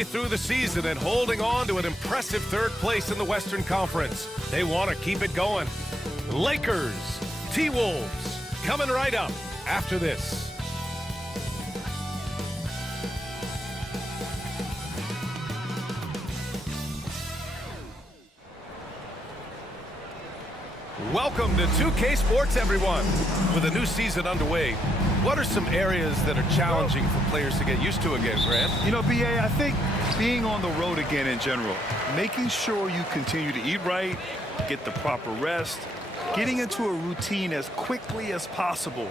halfway through the season and holding on to an impressive third place in the Western Conference. They want to keep it going. Lakers, T-Wolves, coming right up after this. Welcome to 2K Sports, everyone. With a new season underway, what are some areas that are challenging for players to get used to again, Grant? You know, BA, I think being on the road again in general, making sure you continue to eat right, get the proper rest, getting into a routine as quickly as possible.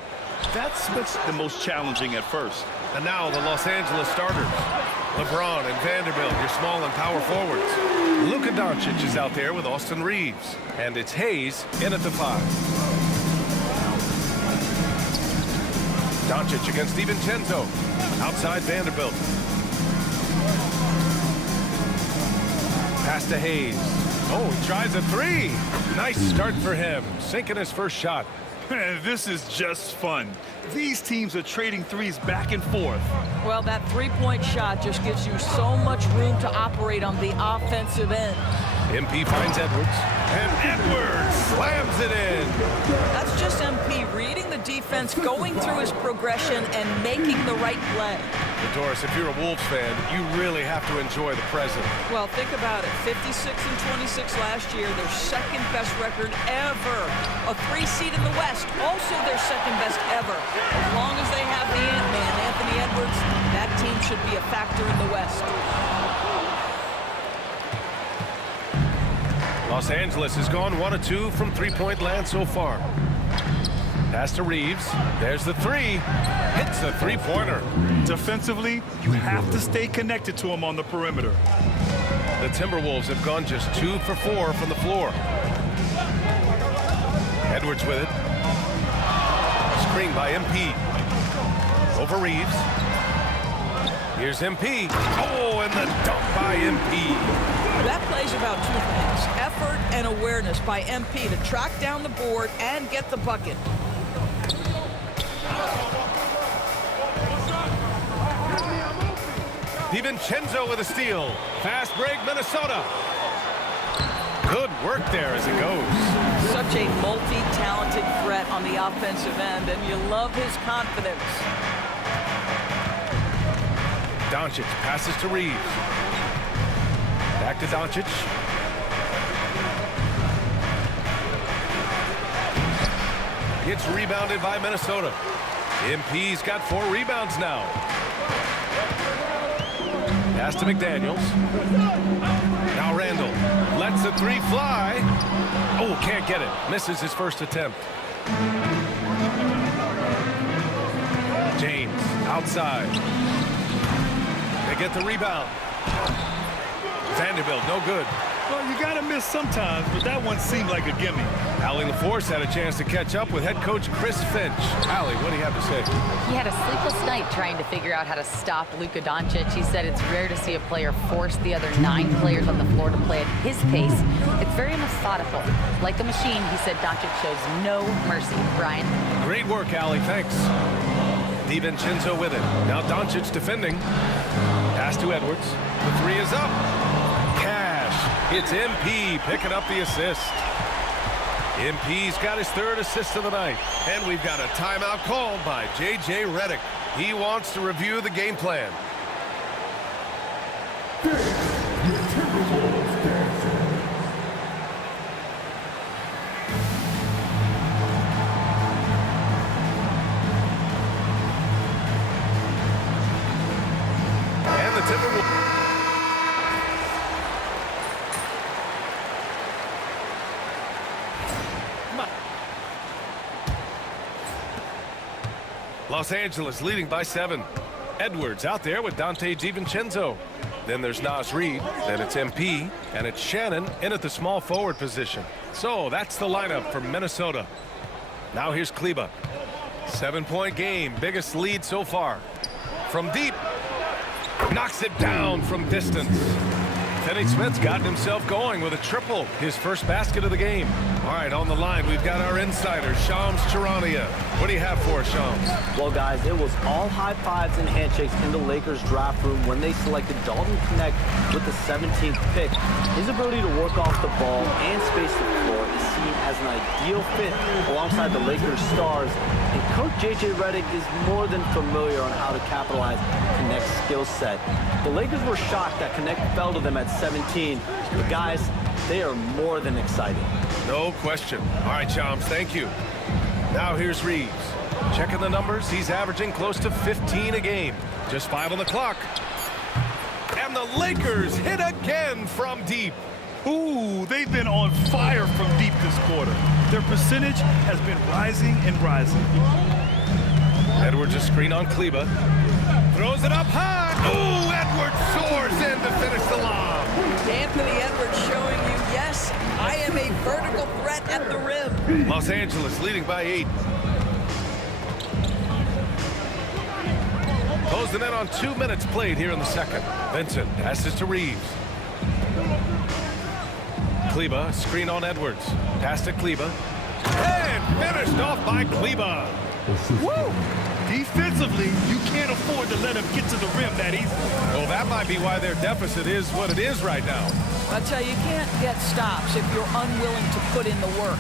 That's what's the most challenging at first. And now the Los Angeles starters. Lebron and Vanderbilt, your small and power forwards. Luka Doncic is out there with Austin Reeves. And it's Hayes in at the 5. Doncic against DiVincenzo. Outside Vanderbilt. Pass to Hayes. Oh, he tries a 3. Nice start for him. Sinking his first shot. This is just fun. These teams are trading threes back and forth. Well, that three-point shot just gives you so much room to operate on the offensive end. MP finds Edwards. And Edwards slams it in. That's just MP reading the defense, going through his progression, and making the right play. But Doris, if you're a Wolves fan, you really have to enjoy the present. Well, think about it. 56-26 last year, their second best record ever. A 3 seed in the West, also their second best ever. As long as they have the Ant-Man, Anthony Edwards, that team should be a factor in the West. Los Angeles has gone 1 of 2 from three-point land so far. Pass to Reeves. There's the 3. Hits the three-pointer. Defensively, you have to stay connected to him on the perimeter. The Timberwolves have gone just 2 for 4 from the floor. Edwards with it. Screen by MP. Over Reeves. Here's MP. Oh, and the dunk by MP. That play's about 2 things. Effort and awareness by MP to track down the board and get the bucket. DiVincenzo with a steal. Fast break, Minnesota. Good work there as it goes. Such a multi-talented threat on the offensive end, and you love his confidence. Doncic passes to Reeves. Back to Doncic. It's rebounded by Minnesota. MP's got 4 rebounds now. Pass to McDaniels. Now Randall lets the 3 fly. Oh, can't get it. Misses his first attempt. James outside. They get the rebound. Vanderbilt, no good. Well, you got to miss sometimes, but that one seemed like a gimme. Allie LaForce had a chance to catch up with head coach Chris Finch. Allie, what do you have to say? He had a sleepless night trying to figure out how to stop Luka Doncic. He said it's rare to see a player force the other 9 players on the floor to play at his pace. It's very methodical. Like a machine, he said Doncic shows no mercy. Brian? Great work, Allie. Thanks. DiVincenzo with it. Now Doncic defending. Pass to Edwards. The 3 is up. It's MP picking up the assist. MP's got his 3rd assist of the night. And we've got a timeout called by J.J. Redick. He wants to review the game plan. And the Timberwolves. Los Angeles leading by 7. Edwards out there with Dante DiVincenzo. Then there's Naz Reid. Then it's MP. And it's Shannon in at the small forward position. So that's the lineup for Minnesota. Now here's Kleba. 7-point game. Biggest lead so far. From deep. Knocks it down from distance. Finney-Smith's gotten himself going with a triple, his first basket of the game. All right, on the line, we've got our insider, Shams Charania. What do you have for us, Shams? Well, guys, it was all high fives and handshakes in the Lakers draft room when they selected Dalton Knecht with the 17th pick. His ability to work off the ball and space the floor is seen as an ideal fit alongside the Lakers stars. And Coach J.J. Redick is more than familiar on how to capitalize Knecht's skill set. The Lakers were shocked that Knecht fell to them at 17. But guys, they are more than exciting. No question. All right, Shams, thank you. Now here's Reeves. Checking the numbers, he's averaging close to 15 a game. Just 5 on the clock. And the Lakers hit again from deep. Ooh, they've been on fire from deep this quarter. Their percentage has been rising and rising. Edwards a screen on Kleba. Throws it up high. Ooh, Edwards soars in to finish the lob. Anthony Edwards showing you, yes, I am a vertical threat at the rim. Los Angeles leading by 8. Closing in on 2 minutes played here in the second. Vincent passes to Reeves. Kleba, screen on Edwards. Pass to Kleba. And finished off by Kleba. Woo! Defensively, you can't afford to let him get to the rim that easy. Well, that might be why their deficit is what it is right now. I tell you, you can't get stops if you're unwilling to put in the work.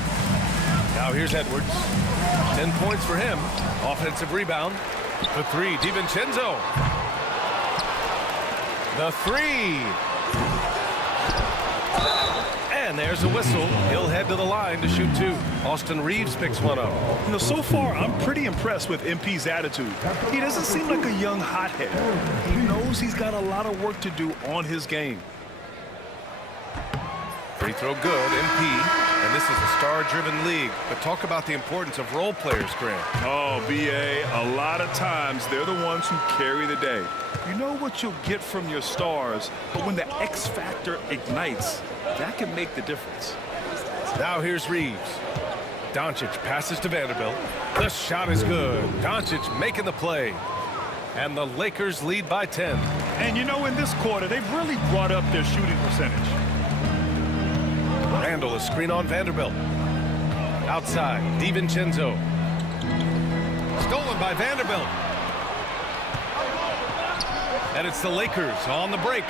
Now here's Edwards. 10 points for him. Offensive rebound. The 3, DiVincenzo. The 3. And there's a whistle. He'll head to the line to shoot 2. Austin Reeves picks one up. You know, so far, I'm pretty impressed with MP's attitude. He doesn't seem like a young hothead. He knows he's got a lot of work to do on his game. Free throw good, MP. And this is a star-driven league. But talk about the importance of role players, Grant. Oh, B.A., a lot of times they're the ones who carry the day. You know what you'll get from your stars, but when the X factor ignites, that can make the difference. Now here's Reeves. Doncic passes to Vanderbilt. The shot is good. Doncic making the play. And the Lakers lead by 10. And you know, in this quarter, they've really brought up their shooting percentage. Randall, a screen on Vanderbilt. Outside, DiVincenzo. Stolen by Vanderbilt. And it's the Lakers on the break.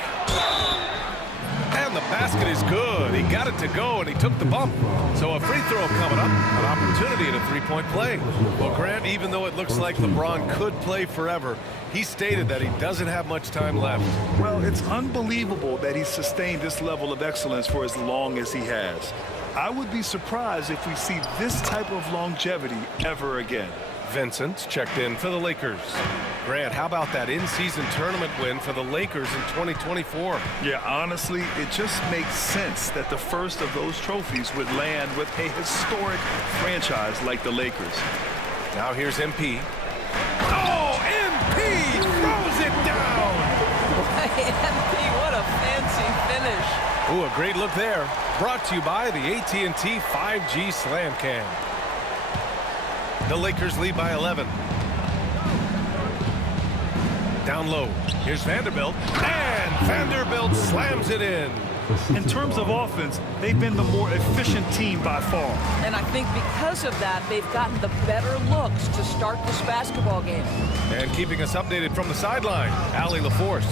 And the basket is good. He got it to go, and he took the bump. So a free throw coming up. An opportunity at a three-point play. Well, Grant, even though it looks like LeBron could play forever, he stated that he doesn't have much time left. Well, it's unbelievable that he's sustained this level of excellence for as long as he has. I would be surprised if we see this type of longevity ever again. Vincent checked in for the Lakers. Grant, how about that in-season tournament win for the Lakers in 2024? Yeah, honestly, it just makes sense that the first of those trophies would land with a historic franchise like the Lakers. Now here's MP. Oh, MP throws it down! MP, what a fancy finish. Ooh, a great look there. Brought to you by the AT&T 5G Slam Cam. The Lakers lead by 11. Down low. Here's Vanderbilt. And Vanderbilt slams it in. In terms of offense, they've been the more efficient team by far. And I think because of that, they've gotten the better looks to start this basketball game. And keeping us updated from the sideline, Allie LaForce.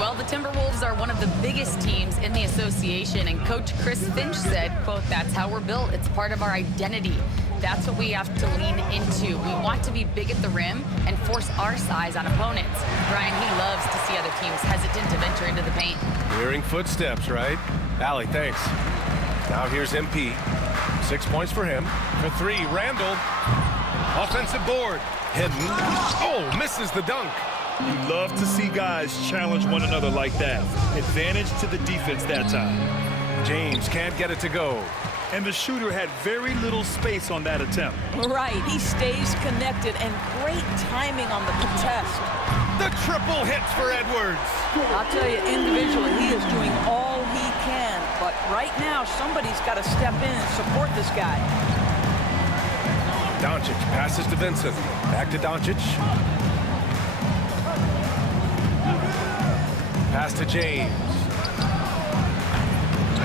Well, the Timberwolves are one of the biggest teams in the association, and Coach Chris Finch said, quote, "That's how we're built. It's part of our identity. That's what we have to lean into. We want to be big at the rim and force our size on opponents." Brian, he loves to see other teams hesitant to venture into the paint. Hearing footsteps, right? Allie, thanks. Now here's MP. 6 points for him. For 3, Randall. Offensive board. Hidden. Oh, misses the dunk. You love to see guys challenge one another like that. Advantage to the defense that time. James can't get it to go. And the shooter had very little space on that attempt. Right, he stays connected, and great timing on the contest. The triple hits for Edwards. I'll tell you, individually, he is doing all he can. But right now, somebody's got to step in and support this guy. Doncic passes to Vincent. Back to Doncic. Pass to James.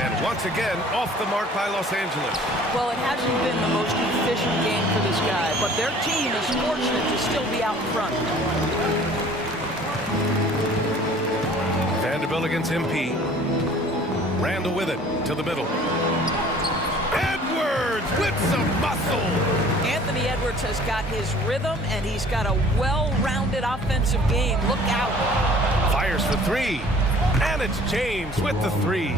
And once again, off the mark by Los Angeles. Well, it hasn't been the most efficient game for this guy, but their team is fortunate to still be out in front. Vanderbilt against MP. Randall with it to the middle. Edwards with some muscle. Anthony Edwards has got his rhythm, and he's got a well-rounded offensive game. Look out. Fires for three. And it's James with the three.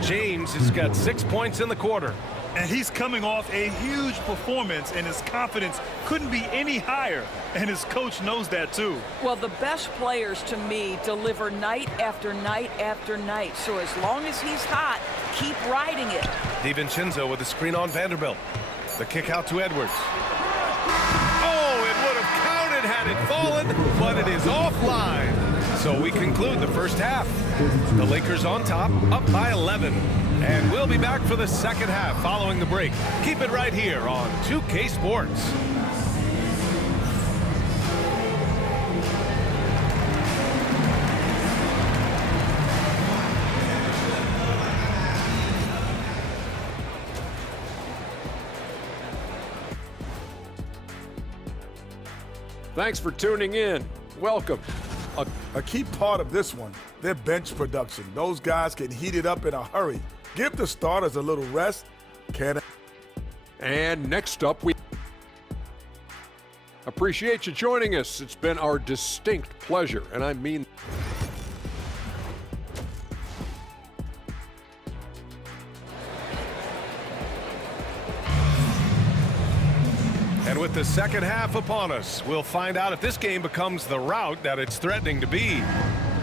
James has got 6 points in the quarter. And he's coming off a huge performance, and his confidence couldn't be any higher. And his coach knows that, too. Well, the best players, to me, deliver night after night after night. So as long as he's hot, keep riding it. DiVincenzo with the screen on Vanderbilt. The kick out to Edwards. Oh, it would have counted had it fallen, but it is offline. So we conclude the first half. The Lakers on top, up by 11. And we'll be back for the second half following the break. Keep it right here on 2K Sports. Thanks for tuning in. Welcome. A key part of this one, their bench production. Those guys can heat it up in a hurry. Give the starters a little rest. And next up, we appreciate you joining us. It's been our distinct pleasure, and I mean And with the second half upon us, we'll find out if this game becomes the rout that it's threatening to be.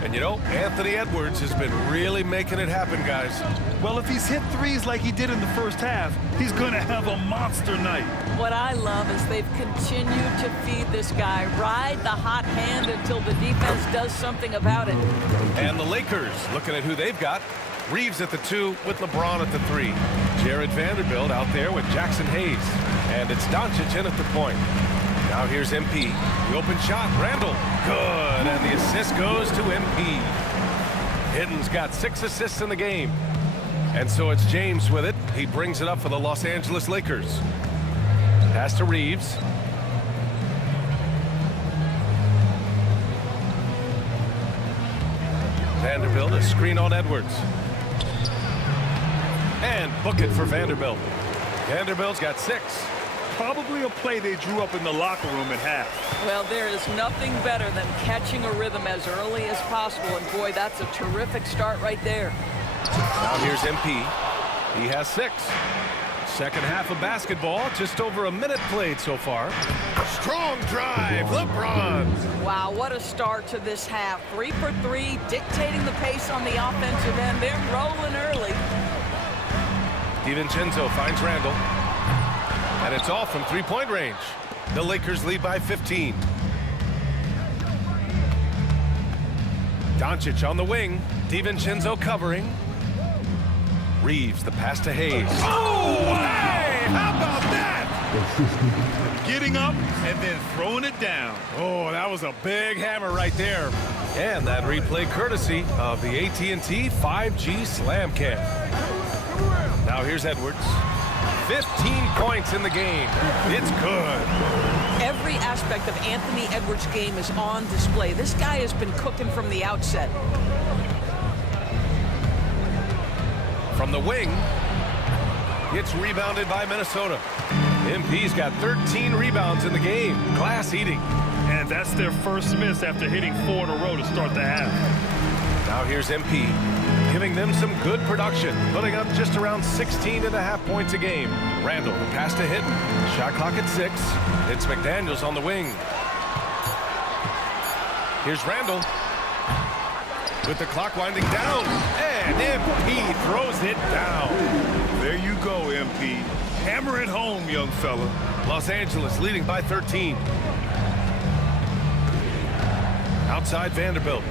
And you know, Anthony Edwards has been really making it happen, guys. Well, if he's hit threes like he did in the first half, he's going to have a monster night. What I love is they've continued to feed this guy. Ride the hot hand until the defense does something about it. And the Lakers, looking at who they've got. Reeves at the 2 with LeBron at the 3. Jared Vanderbilt out there with Jackson Hayes. And it's Doncic in at the point. Now here's MP. The open shot, Randall. Good, and the assist goes to MP. Hitten's got 6 assists in the game. And so it's James with it. He brings it up for the Los Angeles Lakers. Pass to Reeves. Vanderbilt, a screen on Edwards. And book it for Vanderbilt. Vanderbilt's got 6. Probably a play they drew up in the locker room at half. Well, there is nothing better than catching a rhythm as early as possible. And boy, that's a terrific start right there. Now here's MP. He has 6. Second half of basketball, just over a minute played so far. Strong drive, LeBron. Wow, what a start to this half. 3 for 3, dictating the pace on the offensive end. They're rolling early. DiVincenzo finds Randall. And it's off from three-point range. The Lakers lead by 15. Doncic on the wing. DiVincenzo covering. Reeves, the pass to Hayes. Oh, hey, how about that? Getting up and then throwing it down. Oh, that was a big hammer right there. And that replay courtesy of the AT&T 5G Slam Cam. Now here's Edwards. 15 points in the game. It's good. Every aspect of Anthony Edwards' game is on display. This guy has been cooking from the outset. From the wing, it's rebounded by Minnesota. MP's got 13 rebounds in the game. Glass eating. And that's their first miss after hitting 4 in a row to start the half. Now here's MP, giving them some good production, putting up just around 16.5 points a game. Randall, the pass to Hitton. Shot clock at 6. It's McDaniels on the wing. Here's Randall with the clock winding down. And MP throws it down. There you go, MP. Hammer it home, young fella. Los Angeles leading by 13. Outside Vanderbilt.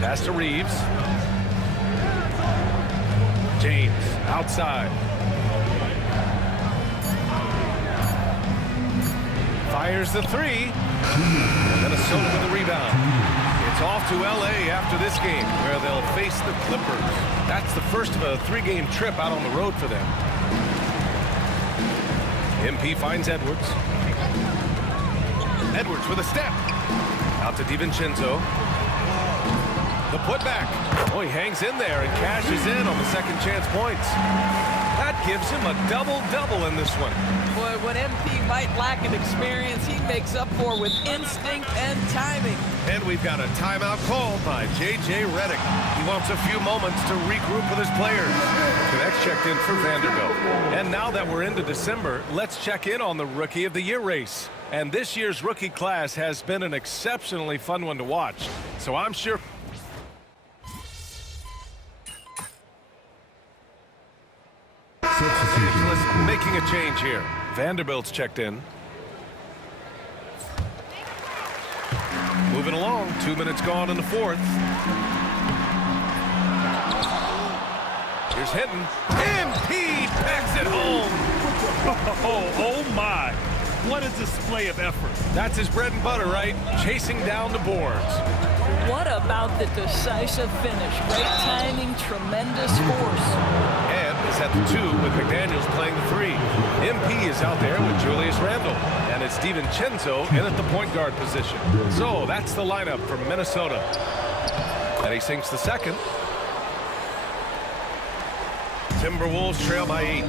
Pass to Reeves. James outside. Fires the 3. Minnesota with the rebound. It's It's off to L.A. after this game, where they'll face the Clippers. That's the first of a 3-game trip out on the road for them. MP finds Edwards. Edwards with a step. Out to DiVincenzo. The putback. Oh, he hangs in there and cashes in on the second chance points. That gives him a double-double in this one. Boy, what MP might lack in experience, he makes up for with instinct and timing. And we've got a timeout called by J.J. Redick. He wants a few moments to regroup with his players. The next checked in for Vanderbilt. And now that we're into December, let's check in on the Rookie of the Year race. And this year's rookie class has been an exceptionally fun one to watch. So I'm sure... making a change here. Vanderbilt's checked in. Moving along. 2 minutes gone in the fourth. Here's Hinton. MP packs it home. Oh my. What a display of effort. That's his bread and butter, right? Chasing down the boards. What about the decisive finish? Great timing, tremendous force. And is at the 2 with McDaniels playing the 3. MP is out there with Julius Randle. And it's DiVincenzo in at the point guard position. So that's the lineup for Minnesota. And he sinks the second. Timberwolves trail by 8.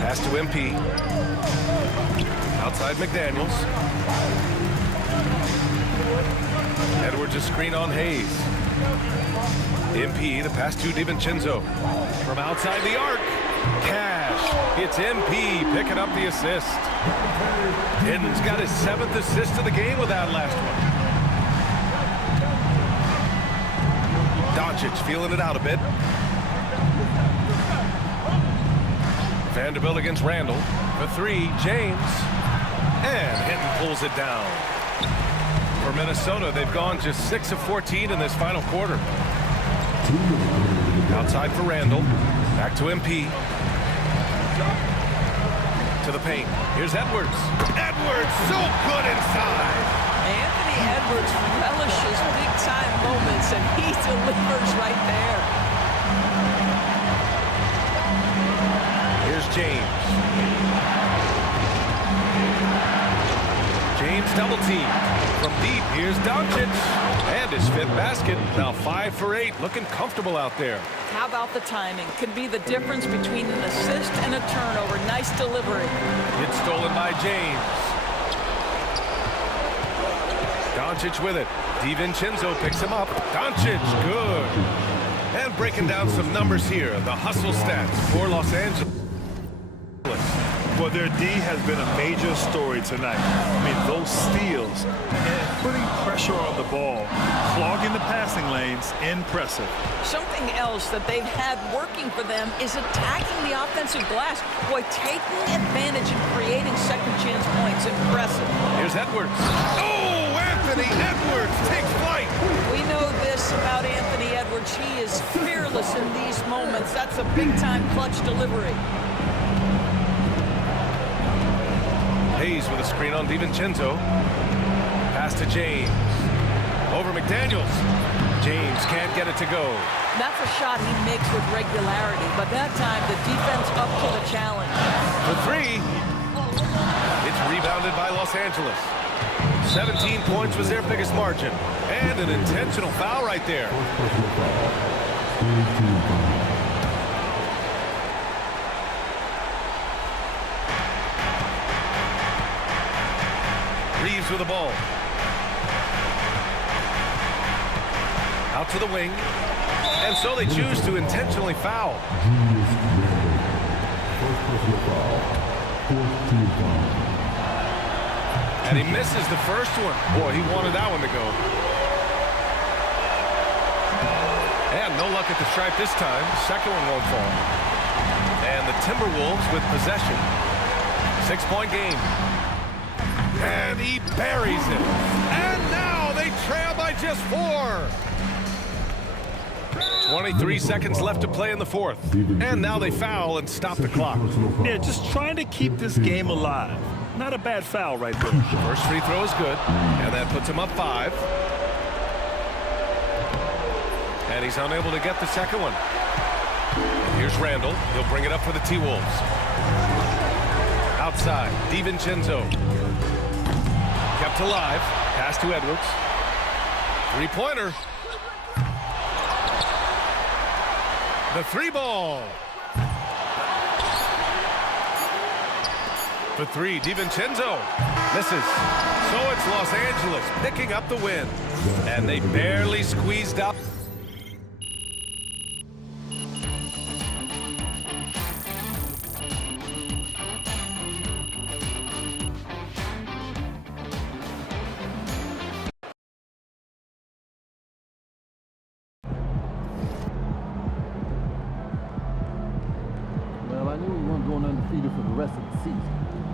Pass to MP. Outside McDaniels. Edwards a screen on Hayes. MP, the pass to DiVincenzo. From outside the arc. Cash. It's MP picking up the assist. Hinton's got his 7th assist of the game with that last one. Doncic feeling it out a bit. Vanderbilt against Randle. For 3, James. And Hinton pulls it down. For Minnesota, they've gone just 6 of 14 in this final quarter. Outside for Randle. Back to MP. To the paint. Here's Edwards. Edwards, so good inside. Anthony Edwards relishes big-time moments, and he delivers right there. Here's James. James double team. From deep, here's Doncic. And his 5th basket. Now 5 for 8. Looking comfortable out there. How about the timing? Could be the difference between an assist and a turnover. Nice delivery. It's stolen by James. Doncic with it. DiVincenzo picks him up. Doncic, good. And breaking down some numbers here. The hustle stats for Los Angeles. Well, their D has been a major story tonight. I mean, those steals and putting pressure on the ball, clogging the passing lanes, impressive. Something else that they've had working for them is attacking the offensive glass. Boy, taking advantage and creating second chance points. Impressive. Here's Edwards. Oh, Anthony Edwards takes flight. We know this about Anthony Edwards. He is fearless in these moments. That's a big-time clutch delivery. Hayes with a screen on DiVincenzo. Pass to James. Over McDaniels. James can't get it to go. That's a shot he makes with regularity, but that time the defense up to the challenge. For 3. It's rebounded by Los Angeles. 17 points was their biggest margin. And an intentional foul right there. Reeves with the ball. Out to the wing. And so they choose to intentionally foul. And he misses the first one. Boy, he wanted that one to go. And no luck at the stripe this time. Second one won't fall. And the Timberwolves with possession. 6-point game. And he buries it. And now they trail by just 4. 23 seconds left to play in the fourth. And now they foul and stop the clock. Yeah, just trying to keep this game alive. Not a bad foul right there. First free throw is good, and that puts him up 5. And he's unable to get the second one. And here's Randall. He'll bring it up for the T-Wolves. Outside, DiVincenzo. Kept alive. Pass to Edwards. Three-pointer. The 3-ball. For 3, DiVincenzo misses. So it's Los Angeles picking up the win. And they barely squeezed out. Well, I knew we weren't going undefeated for the rest of the season.